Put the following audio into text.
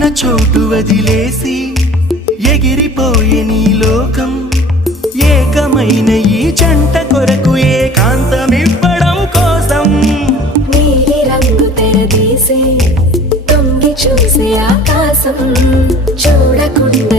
ఉన్న చోటు వదిలేసి ఎగిరిపోయే నీ లోకం ఏకమైన ఈ జంట కొరకు ఏకాంతమివ్వడం కోసం నీలి రంగు తెరదీసే తొంగి చూసే ఆకాశం చూడకుండా